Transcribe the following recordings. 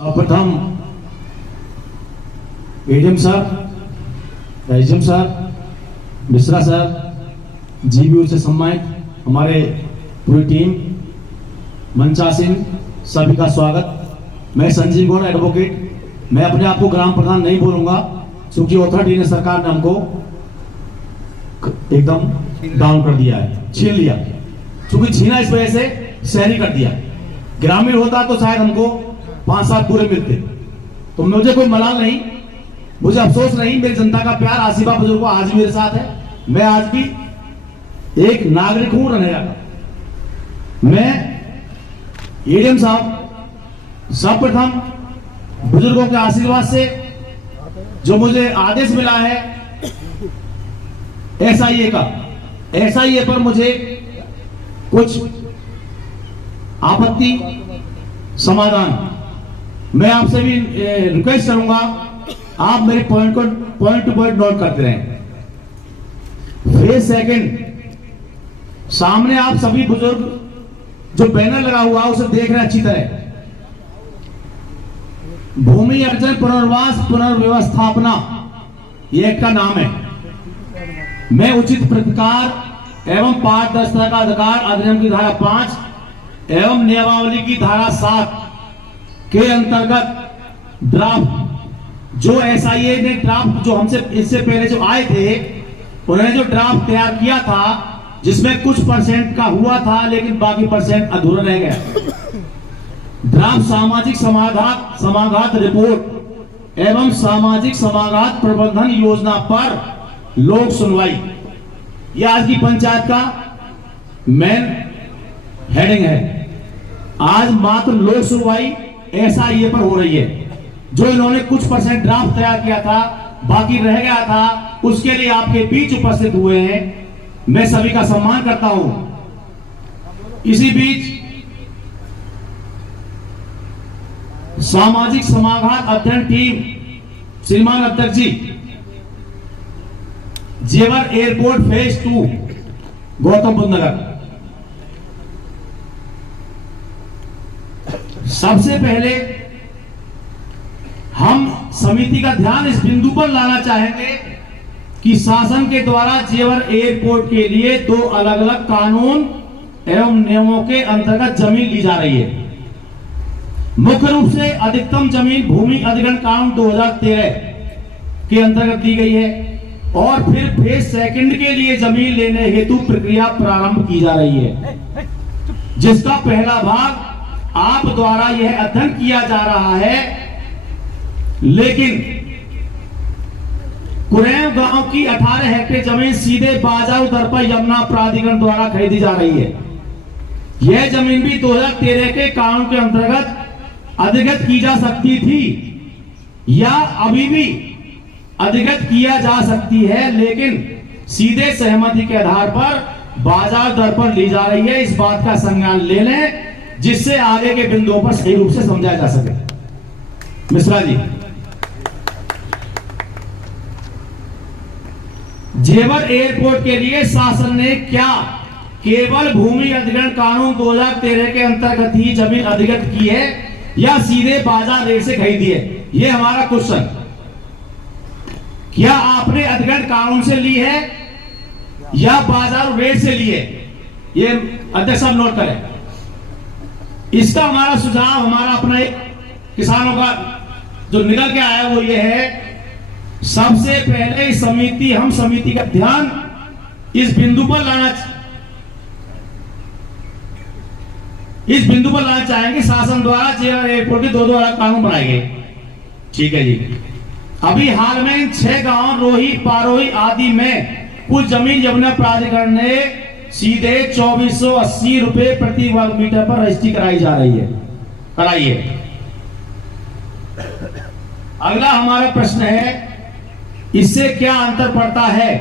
सर्वप्रथम एडीएम साहब, एसडीएम साहब, मिश्रा साहब, जीबीओ से सम्मानित हमारे पूरी टीम, मंचासीन, सभी का स्वागत। मैं संजीव गौड़ एडवोकेट। मैं अपने आप को ग्राम प्रधान नहीं बोलूंगा क्योंकि अथॉरिटी ने, सरकार ने हमको एकदम डाउन कर दिया है, छीन लिया। क्योंकि छीना इस वजह से शहरी कर दिया। ग्रामीण होता तो शायद हमको 5 साल पूरे मिलते। तो मुझे कोई मलाल नहीं, मुझे अफसोस नहीं। मेरी जनता का प्यार, आशीर्वाद बुजुर्गों आज मेरे साथ है। मैं आज भी एक नागरिक हूं रहने का। मैं एडीएम साहब, सर्वप्रथम बुजुर्गों के आशीर्वाद से जो मुझे आदेश मिला है एसआईए का, एसआईए पर मुझे कुछ आपत्ति समाधान, मैं आपसे भी रिक्वेस्ट करूंगा, आप मेरे पॉइंट टू पॉइंट नोट करते रहें। फेज सेकंड, सामने आप सभी बुजुर्ग जो बैनर लगा हुआ है उसे देख रहे हैं अच्छी तरह। भूमि अर्जन पुनर्वास पुनर्व्यवस्थापना, ये एक का नाम है। मैं उचित प्रतिकार एवं पारदर्शिता का अधिकार अधिनियम की धारा 5 एवं नियमावली की धारा 7 के अंतर्गत ड्राफ्ट, जो एसआईए ने ड्राफ्ट, जो हमसे इससे पहले जो आए थे उन्होंने जो ड्राफ्ट तैयार किया था, जिसमें कुछ परसेंट का हुआ था लेकिन बाकी परसेंट अधूरा रह गया। ड्राफ्ट सामाजिक समाघात रिपोर्ट एवं सामाजिक समाघात प्रबंधन योजना पर लोक सुनवाई, यह आज की पंचायत का मेन हेडिंग है। आज मात्र लोक सुनवाई एसआईए पर हो रही है। जो इन्होंने कुछ परसेंट ड्राफ्ट तैयार किया था, बाकी रह गया था, उसके लिए आपके बीच उपस्थित हुए हैं। मैं सभी का सम्मान करता हूं। इसी बीच सामाजिक समाघात अध्ययन टीम, श्रीमान अध्यक्ष जी, जेवर एयरपोर्ट फेज 2 गौतम बुद्ध नगर। सबसे पहले हम समिति का ध्यान इस बिंदु पर लाना चाहेंगे कि शासन के द्वारा जेवर एयरपोर्ट के लिए 2 अलग अलग कानून एवं नियमों के अंतर्गत जमीन ली जा रही है। मुख्य रूप से अधिकतम जमीन भूमि अधिग्रहण कानून 2013 के अंतर्गत दी गई है और फिर फेज सेकंड के लिए जमीन लेने हेतु प्रक्रिया प्रारंभ की जा रही है, जिसका पहला भाग आप द्वारा यह अध्ययन किया जा रहा है। लेकिन कुरैम गांव की 18 हेक्टेयर जमीन सीधे बाजाऊ दर पर यमुना प्राधिकरण द्वारा खरीदी जा रही है। यह जमीन भी 2013 के कानून के अंतर्गत अधिगत की जा सकती थी या अभी भी अधिगत किया जा सकती है, लेकिन सीधे सहमति के आधार पर बाजार दर पर ली za रही है। इस बात का संज्ञान ले लें जिससे आगे के बिंदुओं पर सही रूप से समझाया जा सके। मिश्रा जी, जेवर एयरपोर्ट के लिए शासन ने क्या केवल भूमि अधिग्रहण कानून 2013 के अंतर्गत ही जमीन अधिगत की है या सीधे बाजार रेट से खरीदी है? ये हमारा क्वेश्चन। क्या आपने अधिग्रहण कानून से ली है या बाजार रेट से ली है? ये अध्यक्ष साहब नोट करें। इसका हमारा सुझाव, हमारा अपना एक किसानों का जो निकल के आया वो ये है, सबसे पहले समिति, हम समिति का ध्यान इस बिंदु पर लाना चाहेंगे। शासन द्वारा जेवर एयरपोर्ट के 2 अलग कानून बनाए गए, ठीक है जी। अभी हाल में इन 6 गांव रोही, पारोही आदि में कुछ जमीन यमुना प्राधिकरण ने सीधे 2480 रुपए प्रति वर्ग मीटर पर रजिस्ट्री कराई है। अगला हमारा प्रश्न है, इससे क्या अंतर पड़ता है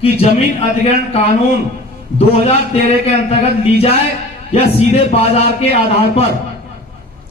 कि जमीन अधिग्रहण कानून 2013 के अंतर्गत ली जाए या सीधे बाजार के आधार पर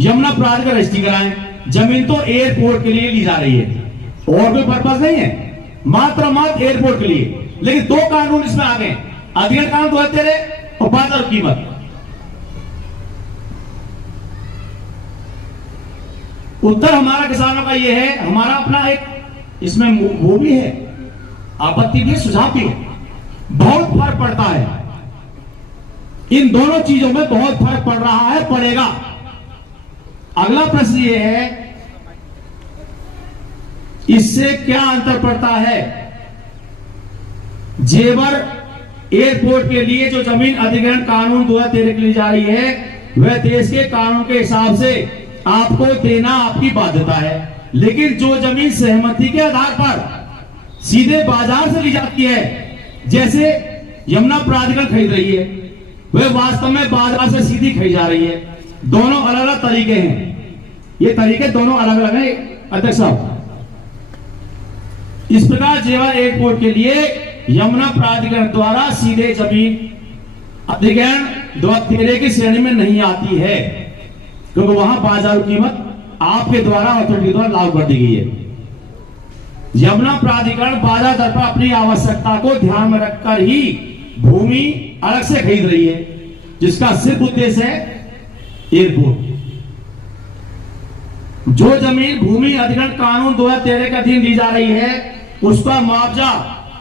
यमुना प्राधिकरण रजिस्ट्री कराएं? जमीन तो एयरपोर्ट के लिए ली जा रही है और कोई पर्पस नहीं है, मात्र एयरपोर्ट के लिए। लेकिन 2 कानून इसमें आ गए, अधिग्रहण कानून 2013 और बाजार कीमत। उत्तर हमारा किसानों का ये है, हमारा अपना एक इसमें वो भी है, आपत्ति भी, सुझाव भी है। बहुत फर्क पड़ता है इन दोनों चीजों में, बहुत फर्क पड़ रहा है, पड़ेगा। अगला प्रश्न ये है, इससे क्या अंतर पड़ता है? जेवर एयरपोर्ट के लिए जो जमीन अधिग्रहण कानून 2013 के लिए जारी है, वह देश के कानून के हिसाब से आपको देना आपकी बाध्यता है। लेकिन जो जमीन सहमति के आधार पर सीधे बाजार से ली जाती है, जैसे यमुना प्राधिकरण खरीद रही है, वह वास्तव में बाजार से सीधी खरीदी जा रही है। दोनों अलग अलग तरीके हैं, ये तरीके दोनों अलग अलग हैं अध्यक्ष साहब। इस प्रकार जेवर एयरपोर्ट के लिए यमुना प्राधिकरण द्वारा सीधे जमीन अधिग्रहण 2013 की श्रेणी में नहीं आती है, क्योंकि वहां बाजार कीमत आपके द्वारा अथॉरिटी द्वारा लागू कर दी गई है। यमुना प्राधिकरण बाजार दर पर अपनी आवश्यकता को ध्यान में रखकर ही भूमि अलग से खरीद रही है, जिसका सिर्फ उद्देश्य है एयरपोर्ट। जो जमीन भूमि अधिग्रहण कानून 2013 के अधीन दी जा रही है, उसका मुआवजा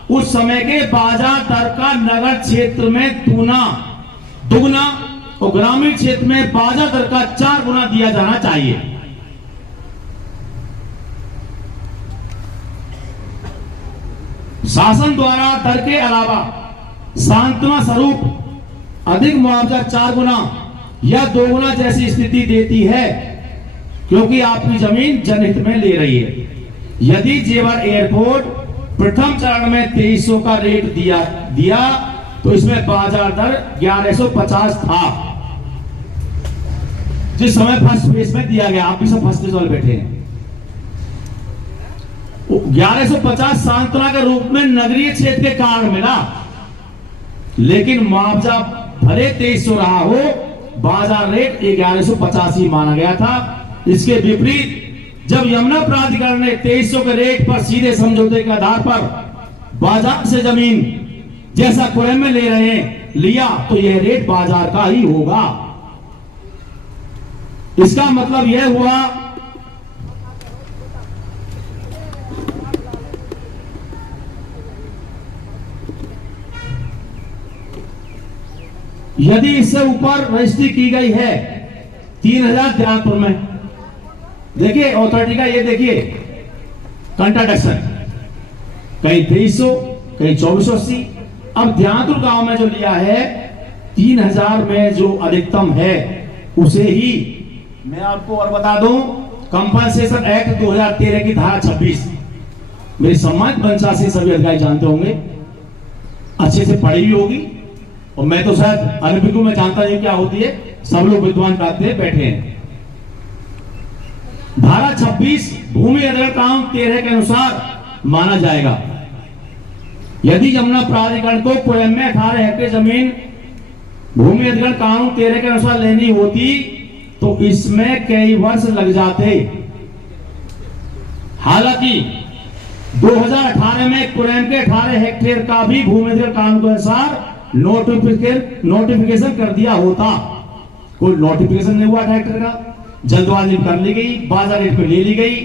उस समय के बाजार दर का नगर क्षेत्र में दुगना और ग्रामीण क्षेत्र में बाजार दर का 4 गुना दिया जाना चाहिए। शासन द्वारा दर के अलावा सांत्वना स्वरूप अधिक मुआवजा 4 गुना या 2 गुना जैसी स्थिति देती है, क्योंकि आपकी जमीन जनहित में ले रही है। यदि जेवर एयरपोर्ट प्रथम चरण में 2300 का रेट दिया तो इसमें बाजार दर 1150 था, जिस समय फर्स्ट फेज में दिया गया। आप भी सब फर्स्ट फेज वाले बैठे हैं। 1150 सांत्वना के रूप में नगरीय क्षेत्र के कारण मिला, लेकिन मुआवजा भले 2300 रहा हो, बाजार रेट 1150 ही माना गया था। इसके विपरीत जब यमुना प्राधिकरण ने 2300 के रेट पर सीधे समझौते के आधार पर बाजार से जमीन जैसा कुरैम में ले रहे हैं लिया, तो यह रेट बाजार का ही होगा। इसका मतलब यह हुआ यदि इससे ऊपर रजिस्ट्री की गई है 3000 ध्यानपुर में, देखिए अथॉरिटी का, ये देखिए कंट्राडिक्शन, कहीं 2300 कहीं 2480। अब ध्यानपुर गांव में जो लिया है 3000 में जो अधिकतम है उसे ही मैं आपको और बता दूं, कंपनसेशन एक्ट 2013 की धारा 26, मेरे सम्मानित पंचायत सभी अधिकारी जानते होंगे, अच्छे से पढ़ी भी होगी, और मैं तो शायद अनभिज्ञ में जानता नहीं क्या होती है, सब लोग विद्वान बैठे हैं। धारा 26 भूमि अधिग्रहण कानून 13 के अनुसार माना जाएगा। यदि यमुना प्राधिकरण को कुरैम में 18 हेक्टेयर जमीन भूमि अधिग्रहण कानून 13 के अनुसार लेनी होती तो इसमें कई वर्ष लग जाते। हालांकि 2018 में कुरैम के 18 हेक्टेयर का भी भूमि अधिग्रहण कानून के अनुसार नोटिफिकेशन कर दिया होता। कोई नोटिफिकेशन नहीं हुआ हेक्टेयर का, जल्दबाजी कर ली गई, बाजार रेट पे ले ली गई।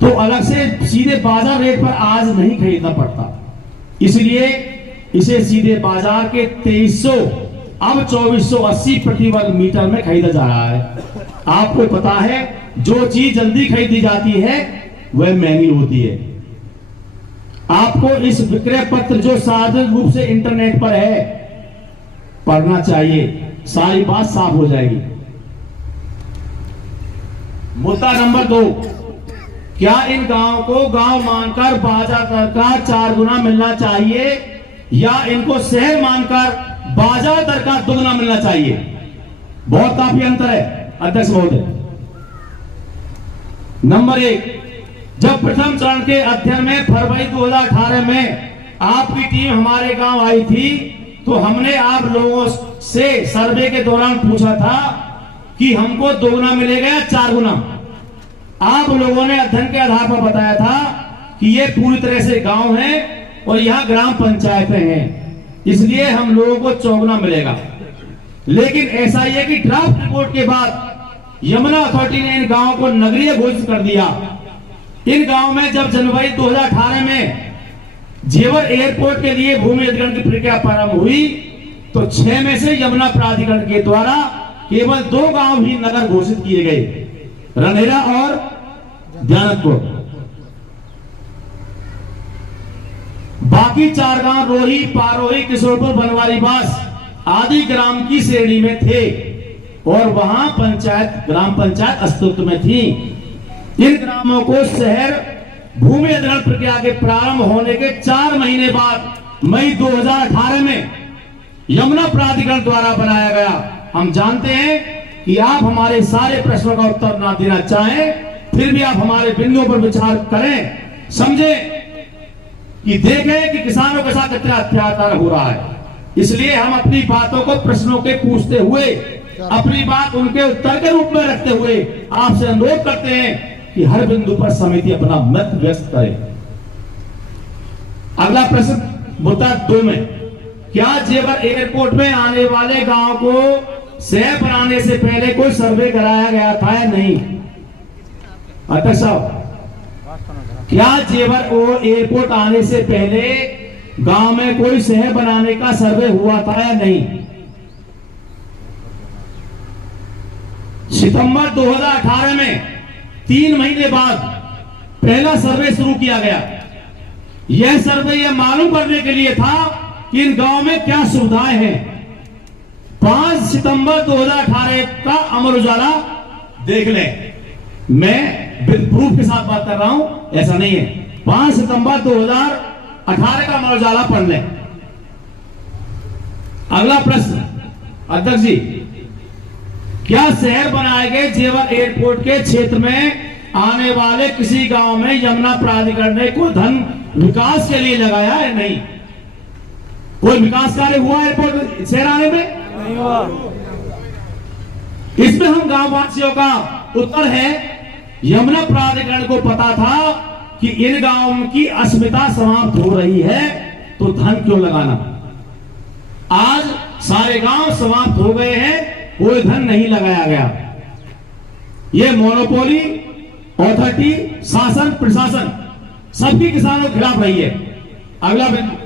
तो अलग से सीधे बाजार रेट पर आज नहीं खरीदना पड़ता, इसलिए इसे सीधे बाजार के 2300 अब 2480 प्रति वर्ग मीटर में खरीदा जा रहा है। आपको पता है जो चीज जल्दी खरीदी जाती है वह महंगी होती है। आपको इस विक्रय पत्र जो सार्वजनिक रूप से इंटरनेट पर है पढ़ना चाहिए, सारी बात साफ हो जाएगी। मुद्दा नंबर 2, क्या इन गांव को गांव मानकर बाजार दर का 4 गुना मिलना चाहिए या इनको शहर मानकर बाजार दर का 2 गुना मिलना चाहिए? बहुत काफी अंतर है अध्यक्ष महोदय। नंबर 1, जब प्रथम चरण के अध्ययन में फरवरी 2018 में आपकी टीम हमारे गांव आई थी तो हमने आप लोगों से सर्वे के दौरान पूछा था कि हमको 2 गुना मिलेगा या 4 गुना। आप लोगों ने अध्ययन के आधार पर बताया था कि ये पूरी तरह से गांव है और यहां ग्राम पंचायतें हैं, इसलिए हम लोगों को 4 गुना मिलेगा। लेकिन एसआईए की ड्राफ्ट रिपोर्ट के बाद यमुना अथॉरिटी ने इन गांवों को नगरीय घोषित कर दिया। इन गांव में जब जनवरी 2018 में जेवर एयरपोर्ट के लिए भूमि अधिग्रहण की प्रक्रिया प्रारंभ हुई तो 6 में से यमुना प्राधिकरण के द्वारा केवल 2 गांव ही नगर घोषित किए गए, रनेरा और ध्यानपुर। बाकी 4 गांव रोही, पारोही, किशोरपुर, बनवारी बास आदि ग्राम की श्रेणी में थे और वहां ग्राम पंचायत अस्तित्व में थी। इन ग्रामों को शहर भूमि अधिग्रहण प्रक्रिया के प्रारंभ होने के 4 महीने बाद मई 2018 में यमुना प्राधिकरण द्वारा बनाया गया। हम जानते हैं कि आप हमारे सारे प्रश्नों का उत्तर ना देना चाहें, फिर भी आप हमारे बिंदुओं पर विचार करें, समझें कि देखें कि किसानों के साथ कितना अत्याचार हो रहा है। इसलिए हम अपनी बातों को प्रश्नों के पूछते हुए, अपनी बात उनके उत्तर के रूप में रखते हुए आपसे अनुरोध करते हैं कि हर बिंदु पर समिति अपना मत व्यक्त करे। अगला प्रश्न मुद्दा 2 में, क्या जेवर एयरपोर्ट में आने वाले गांव को शहर बनाने से पहले कोई सर्वे कराया गया था या नहीं? अध्यक्ष साहब, क्या जेवर एयरपोर्ट आने से पहले गांव में कोई शहर बनाने का सर्वे हुआ था या नहीं? सितंबर 2018 में 3 महीने बाद पहला सर्वे शुरू किया गया। यह सर्वे यह मालूम करने के लिए था कि इन गांव में क्या सुविधाएं हैं। 5 सितंबर 2018 का अमर उजाला देख लें, मैं विद प्रूफ के साथ बात कर रहा हूं, ऐसा नहीं है। 5 सितंबर 2018 का अमर उजाला पढ़ लें। अगला प्रश्न अध्यक्ष जी, क्या शहर बनाए गए जेवर एयरपोर्ट के क्षेत्र में आने वाले किसी गांव में यमुना प्राधिकरण ने कोई धन विकास के लिए लगाया है? नहीं। कोई विकास कार्य हुआ एयरपोर्ट शहर आने में? नहीं हुआ। इसमें हम गांव वासियों का उत्तर है, यमुना प्राधिकरण को पता था कि इन गांवों की अस्मिता समाप्त हो रही है, तो धन क्यों लगाना। आज सारे गांव समाप्त हो गए हैं, कोई धन नहीं लगाया गया। यह मोनोपोली, अथॉरिटी, शासन, प्रशासन सबकी किसानों के खिलाफ रही है। अगला बिंदु